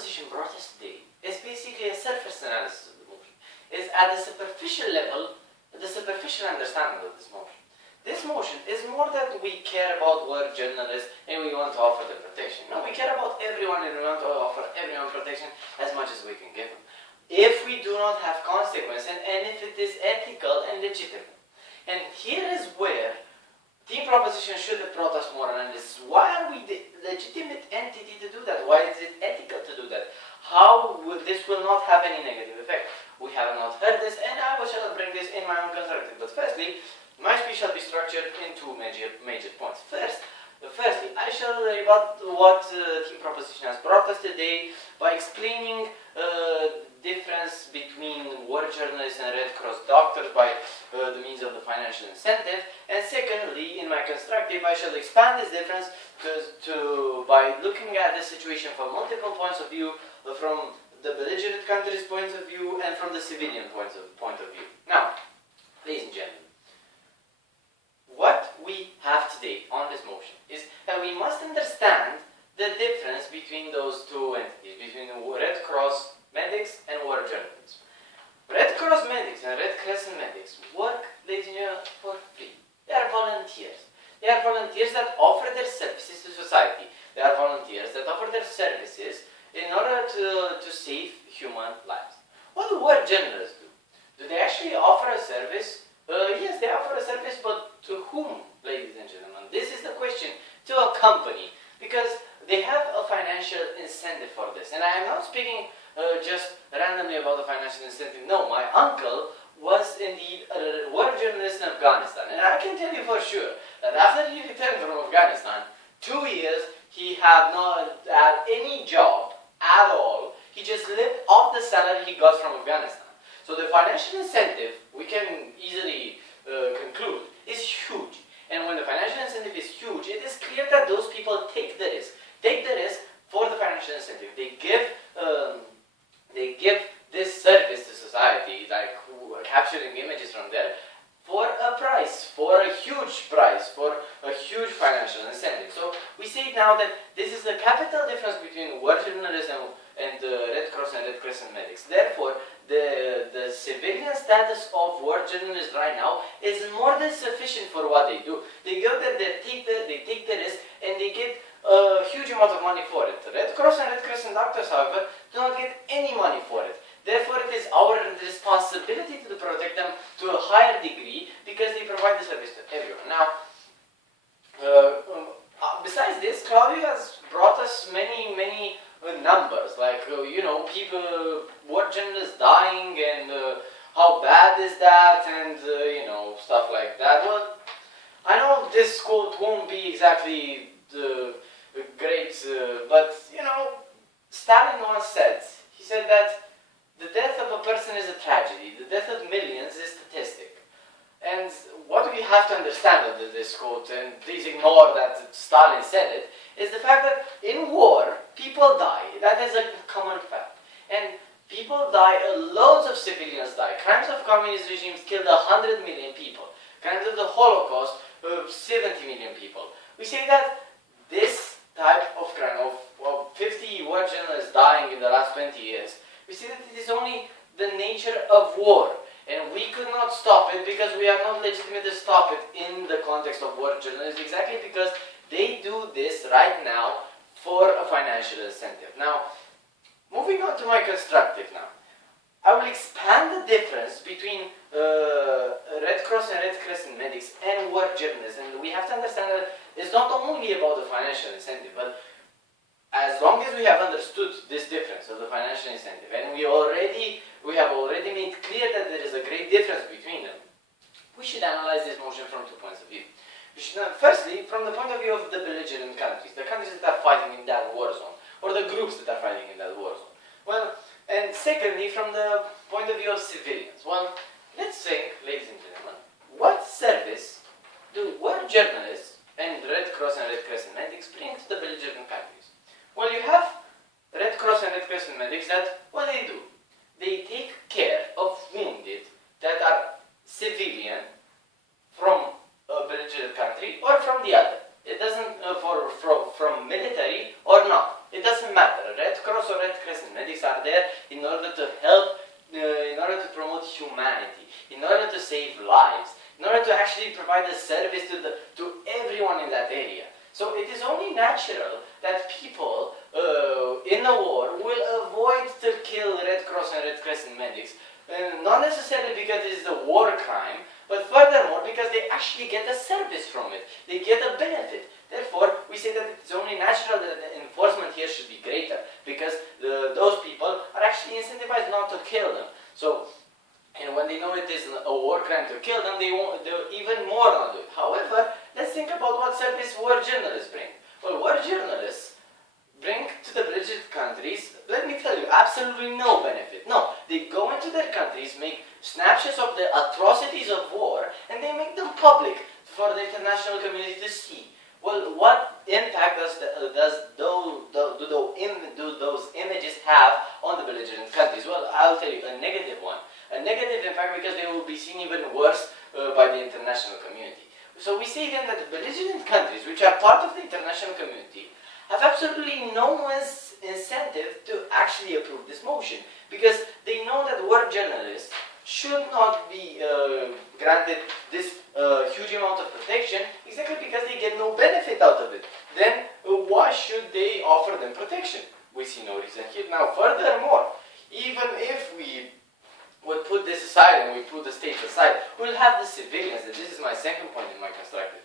proposition brought us today is basically a surface analysis of the motion. It's at the superficial level, the superficial understanding of this motion. This motion is more that we care about work journalists and we want to offer them protection. No, we care about everyone and we want to offer everyone protection as much as we can give them. If we do not have consequence and if it is ethical and legitimate. And here is where team proposition should have brought us more analysis. Why are we the legitimate entity to do that? Why is it ethical to do that? How will this will not have any negative effect? We have not heard this and I shall bring this in my own constructive. But firstly, my speech shall be structured in two major points. Firstly, I shall rebut what team proposition has brought us today by explaining difference between war journalists and Red Cross doctors by the means of the financial incentive. And secondly, in my constructive, I shall expand this difference by looking at the situation from multiple points of view, from the belligerent country's point of view and from the civilian point of view. Now, ladies and gentlemen, what we have today on this motion is that we must understand the difference between those two entities, between the Red Cross medics and war journalists. Red Cross medics and Red Crescent medics work, ladies and gentlemen, for free. They are volunteers. They are volunteers that offer their services to society. They are volunteers that offer their services in order to save human lives. What do war journalists do? Do they actually offer a service? Yes, they offer a service, but to whom, ladies and gentlemen? This is the question. To a company, because they have a financial incentive for this. And I am not speaking just randomly about the financial incentive. No, my uncle was indeed a war journalist in Afghanistan. And I can tell you for sure that after he returned from Afghanistan, 2 years, he had not had any job at all. He just lived off the salary he got from Afghanistan. So the financial incentive, we can easily conclude, is huge. And when the financial incentive is huge, it is clear that those people take the risk. Take the risk for the financial incentive. They give this service to society, like capturing images from there, for a price, for a huge price, for a huge financial incentive. So we say now that this is the capital difference between war journalism and the Red Cross and Red Crescent medics. Therefore, the civilian status of war journalists right now is more than sufficient for what they do. They go there, they take the risk, and they get a huge amount of money for it. Red Cross and Red Crescent doctors, however, do not get any money for it. Therefore, it is our responsibility to protect them to a higher degree because they provide the service to everyone. Now, besides this, Claudio has brought us many numbers, like, people, war journalists dying, and how bad is that, and, stuff like that. Well, I know this quote won't be exactly great, but, Stalin once said, he said that the death of a person is a tragedy, the death of millions is statistic. And what we have to understand of this quote, and please ignore that Stalin said it, is the fact that in war, people die. That is a common fact. And people die, loads of civilians die. Crimes of communist regimes killed 100 million people. Crimes of the Holocaust, 70 million people. We say that this type of crime, of 50 war journalists dying in the last 20 years, we see that it is only the nature of war. And we could not stop it because we are not legitimate to stop it in the context of war journalism, exactly because they do this right now for a financial incentive. Now, moving on to my constructive now. I will expand the difference between Red Cross and Red Crescent medics and war journalists. And we have to understand that it's not only about the financial incentive, but as long as we have understood this difference of the financial incentive, and we have already made clear that there is a great difference between them, we should analyze this motion from 2 points of view. We should firstly, from the point of view of the belligerent countries, the countries that are fighting in that war zone, or the groups that are fighting in that war zone. Well, and secondly, from the point of view of civilians. Well, let's think, ladies and gentlemen, what service do war journalists and Red Cross and Red Crescent medics bring to the belligerent countries? Well, you have Red Cross and Red Crescent medics that, what do? They take care of wounded that are civilian from a belligerent country or from the other. It doesn't, from military or not. It doesn't matter. Red Cross or Red Crescent medics are there in order to help, in order to promote humanity, in order to save lives, in order to actually provide a service to everyone in that area. So it is only natural that people in a war will avoid to kill Red Cross and Red Crescent medics, not necessarily because it is a war crime, but furthermore because they actually get a service from it. They get a benefit. Therefore, we say that it's only natural that the enforcement here should be greater, because those people are actually incentivized not to kill them. So, and when they know it is a war crime to kill them, they won't do even more not do it. However, let's think about what service war journalists bring. Well, war journalists bring to the belligerent countries, let me tell you, absolutely no benefit. No, they go into their countries, make snapshots of the atrocities of war, and they make them public for the international community to see. Well, what impact do those images have on the belligerent countries? Well, I'll tell you, a negative one. A negative impact because they will be seen even worse by the international community. So we say then that the belligerent countries, which are part of the international community, have absolutely no incentive to actually approve this motion, because they know that war journalists should not be granted this huge amount of protection, exactly because they get no benefit out of it. Then why should they offer them protection? We see no reason here. Now, furthermore, even if we would put this aside and we put the states aside, we'll have the civilians, and this is my second point in my constructive.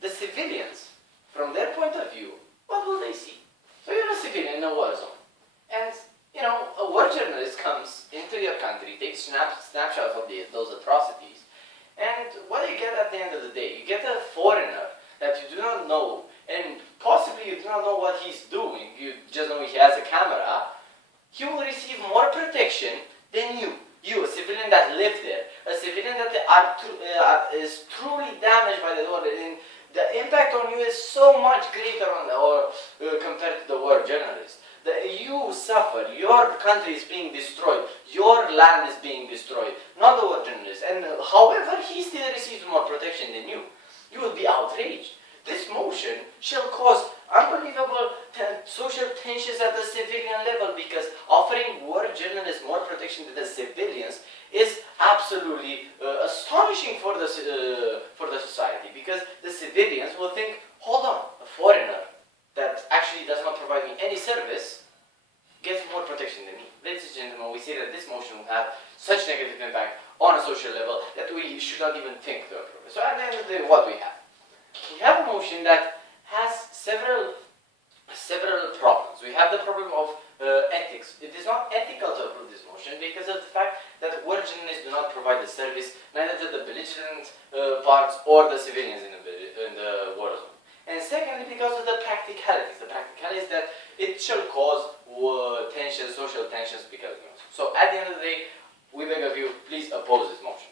The civilians, from their point of view, what will they see? So you're a civilian in a war zone, and you know, a war journalist comes into your country, takes snapshots of those atrocities, and what do you get at the end of the day? You get a foreigner that you do not know, and possibly you do not know what he's doing, you just know he has a camera. He will receive more protection than you, a civilian that lived there, a civilian that is truly damaged by the war, and the impact on you is so much greater compared to the war journalist. You suffer, your country is being destroyed, your land is being destroyed, not the war journalist. And however, he still receives more protection than you. You will be outraged. This motion shall cause unbelievable social tensions at the civilian level, because offering war journalists more protection than the civilians is absolutely astonishing for the society, because the civilians will think, hold on, a foreigner that actually does not provide me any service gets more protection than me. Ladies and gentlemen, we say that this motion will have such negative impact on a social level that we should not even think to approve it. So at the end of the day, what we have? We have a motion that has several problems. We have the problem of ethics. It is not ethical to approve this motion because of the fact that war journalists do not provide the service neither to the belligerent parts or the civilians in the war zone. And secondly, because of the practicalities. The practicalities that it shall cause tensions, social tensions because of it. So at the end of the day, we beg of you, please oppose this motion.